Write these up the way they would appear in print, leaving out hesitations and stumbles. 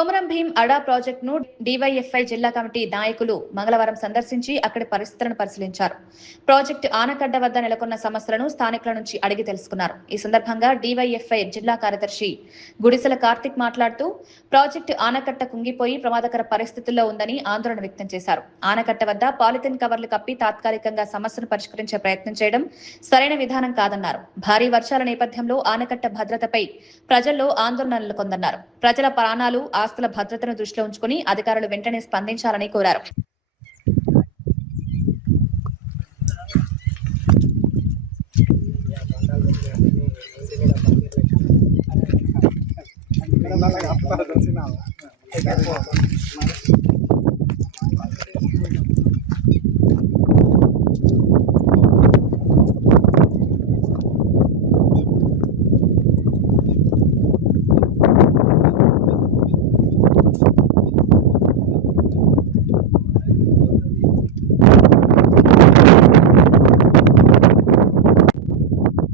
కొమరం భీం అడా ప్రాజెక్టును డివైఎఫ్ఐ జిల్లా కమిటీ నాయకులు మంగళవారం సందర్శించి అక్కడి పరిస్థితులను పరిశీలించారు. ప్రాజెక్టు ఆనకట్ట వద్ద నెలకొన్న సమస్యలను స్థానికుల నుంచి అడిగి తెలుసుకున్నారు. ఈ సందర్భంగా డివైఎఫ్ఐ జిల్లా కార్యదర్శి గుడిసెల కార్తిక్ మాట్లాడుతూ ప్రాజెక్టు ఆనకట్ట కుంగిపోయి ప్రమాదకర పరిస్థితుల్లో ఉందని ఆందోళన వ్యక్తం చేశారు. ఆనకట్ట వద్ద పాలిథిన్ కవర్లు కప్పి తాత్కాలికంగా సమస్యను పరిష్కరించే ప్రయత్నం చేయడం సరైన విధానం కాదన్నారు. భారీ వర్షాల నేపథ్యంలో ఆనకట్ట భద్రతపై ప్రజల్లో ఆందోళన నెలకొందన్నారు. ప్రజల ప్రాణాలు ఆస్తుల భద్రతను దృష్టిలో ఉంచుకుని అధికారులు వెంటనే స్పందించాలని కోరారు.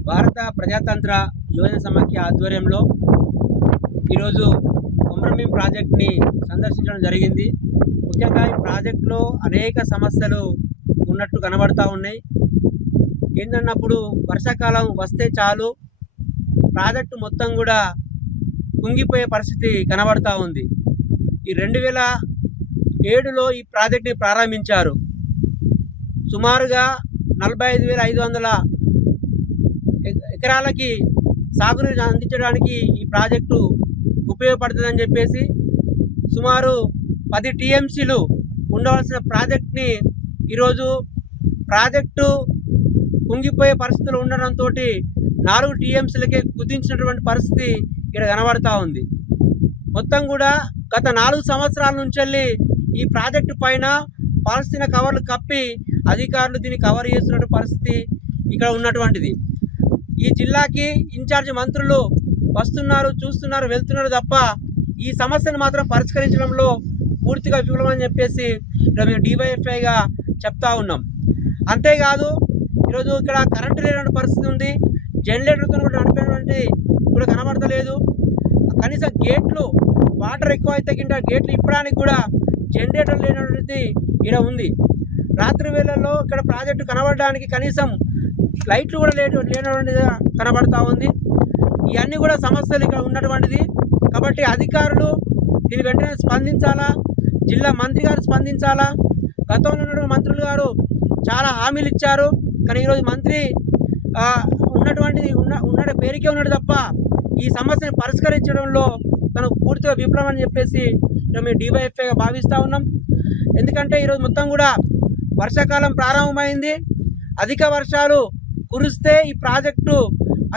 భారత ప్రజాతంత్ర యువజన సమాఖ్య ఆధ్వర్యంలో ఈరోజు కొమరం భీం ప్రాజెక్ట్ని సందర్శించడం జరిగింది. ముఖ్యంగా ఈ ప్రాజెక్టులో అనేక సమస్యలు ఉన్నట్టు కనబడతా ఉన్నాయి. ఏంటన్నప్పుడు వర్షాకాలం వస్తే చాలు ప్రాజెక్టు మొత్తం కూడా కుంగిపోయే పరిస్థితి కనబడతా ఉంది. ఈ 2007లో ఈ ప్రాజెక్ట్ని ప్రారంభించారు. సుమారుగా 45,500 ఎకరాలకి సాగునీరు అందించడానికి ఈ ప్రాజెక్టు ఉపయోగపడుతుందని చెప్పేసి సుమారు 10 టీఎంసీలు ఉండవలసిన ప్రాజెక్ట్ని ఈరోజు ప్రాజెక్టు కుంగిపోయే పరిస్థితులు ఉండడంతో 4 టీఎంసీలకే కుదించినటువంటి పరిస్థితి ఇక్కడ కనబడతా ఉంది. మొత్తం కూడా గత 4 సంవత్సరాల నుంచి ఈ ప్రాజెక్టు పైన పాలిథిన్ కవర్లు కప్పి అధికారులు దీన్ని కవర్ చేస్తున్న పరిస్థితి ఇక్కడ ఉన్నటువంటిది. ఈ జిల్లాకి ఇన్ఛార్జ్ మంత్రులు వస్తున్నారు, చూస్తున్నారు, వెళ్తున్నారు తప్ప ఈ సమస్యను మాత్రం పరిష్కరించడంలో పూర్తిగా విఫలమని చెప్పేసి మేము డివైఎఫ్ఐగా చెప్తా ఉన్నాం. అంతేకాదు ఈరోజు ఇక్కడ కరెంటు లేనటువంటి పరిస్థితి ఉంది. జనరేటర్తో కూడా నడిపేటువంటి కూడా కనబడతలేదు. కనీసం గేట్లు వాటర్ ఎక్కువ అయితే కింద గేట్లు ఇప్పడానికి కూడా జనరేటర్ లేనటువంటిది ఇక్కడ ఉంది. రాత్రి వేళల్లో ఇక్కడ ప్రాజెక్టు కనబడడానికి కనీసం లైట్లు కూడా లేనటువంటిది కనబడతా ఉంది. ఇవన్నీ కూడా సమస్యలు ఇక్కడ ఉన్నటువంటిది. కాబట్టి అధికారులు దీని వెంటనే స్పందించాలా, జిల్లా మంత్రి గారు స్పందించాలా. గతంలో ఉన్నటువంటి మంత్రులు గారు చాలా హామీలు ఇచ్చారు, కానీ ఈరోజు మంత్రి ఉన్నటువంటిది ఉన్న పేరుకే ఉన్నాడు తప్ప ఈ సమస్యను పరిష్కరించడంలో తనకు పూర్తిగా విఫలం అని చెప్పేసి మేము డివైఎఫ్ఐగా భావిస్తూ ఉన్నాం. ఎందుకంటే ఈరోజు మొత్తం కూడా వర్షాకాలం ప్రారంభమైంది. అధిక వర్షాలు కురిస్తే ఈ ప్రాజెక్టు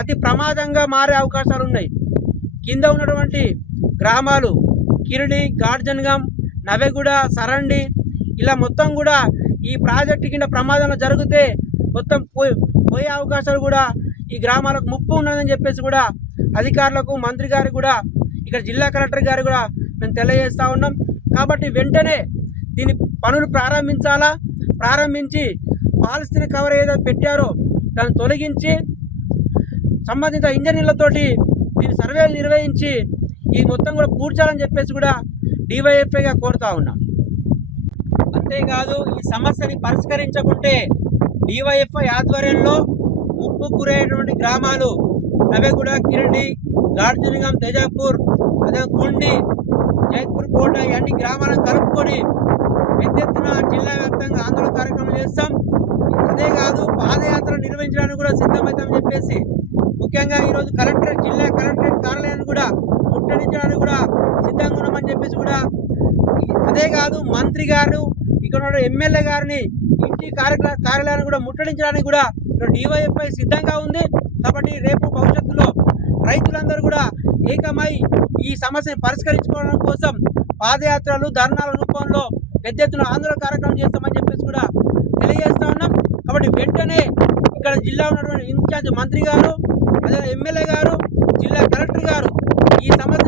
అతి ప్రమాదంగా మారే అవకాశాలు ఉన్నాయి. కింద ఉన్నటువంటి గ్రామాలు కిరిడి, గాడ్జన్గం, నవెగూడ, సరండి ఇలా మొత్తం కూడా ఈ ప్రాజెక్టు కింద ప్రమాదంలో జరిగితే మొత్తం పోయే అవకాశాలు కూడా ఈ గ్రామాలకు ముప్పు ఉన్నదని చెప్పేసి కూడా అధికారులకు, మంత్రి గారికి కూడా, ఇక్కడ జిల్లా కలెక్టర్ గారికి కూడా మేము తెలియజేస్తూ ఉన్నాం. కాబట్టి వెంటనే దీని పనులు ప్రారంభించాలా. ప్రారంభించి పాలిథిన్ కవర్ ఏదో పెట్టారో దాన్ని తొలగించి సంబంధిత ఇంజనీర్లతోటి దీని సర్వేలు నిర్వహించి ఈ మొత్తం కూడా పూడ్చాలని చెప్పేసి కూడా డివైఎఫ్ఐగా కోరుతా ఉన్నాం. అంతేకాదు ఈ సమస్యని పరిష్కరించకుంటే డివైఎఫ్ఐ ఆధ్వర్యంలో ముప్పు గురైనటువంటి గ్రామాలు నవేగూడ, కిరిడి, గాడ్జన్గం, తేజాపూర్, అదే గుండి, జైత్పూర్ కోట ఇవన్నీ గ్రామాలను కలుపుకొని పెద్ద ఎత్తున జిల్లా వ్యాప్తంగా ఆందోళన కార్యక్రమం చేస్తాం. అదే కాదు పాదయాత్ర నిర్వహించడానికి కూడా సిద్ధమవుతామని చెప్పేసి ముఖ్యంగా ఈరోజు జిల్లా కలెక్టరేట్ కార్యాలయాన్ని కూడా ముట్టడించడానికి కూడా సిద్ధంగా ఉన్నామని చెప్పేసి కూడా, అదే కాదు మంత్రి గారు ఇక్కడ ఉన్న ఎమ్మెల్యే గారిని ఇంటి కార్యాలయాన్ని కూడా ముట్టడించడానికి కూడా డివైఎఫ్ఐ సిద్ధంగా ఉంది. కాబట్టి రేపు భవిష్యత్తులో రైతులందరూ కూడా ఏకమై ఈ సమస్యను పరిష్కరించుకోవడం కోసం పాదయాత్రలు, ధర్నాల రూపంలో పెద్ద ఎత్తున ఆందోళన కార్యక్రమం చేస్తామని చెప్పేసి కూడా తెలియజేస్తా ఉన్నాం. కాబట్టి వెంటనే ఇక్కడ జిల్లా ఉన్నటువంటి ఇన్ఛార్జ్ మంత్రి గారు, అదే ఎమ్మెల్యే గారు, జిల్లా కలెక్టర్ గారు ఈ సమస్య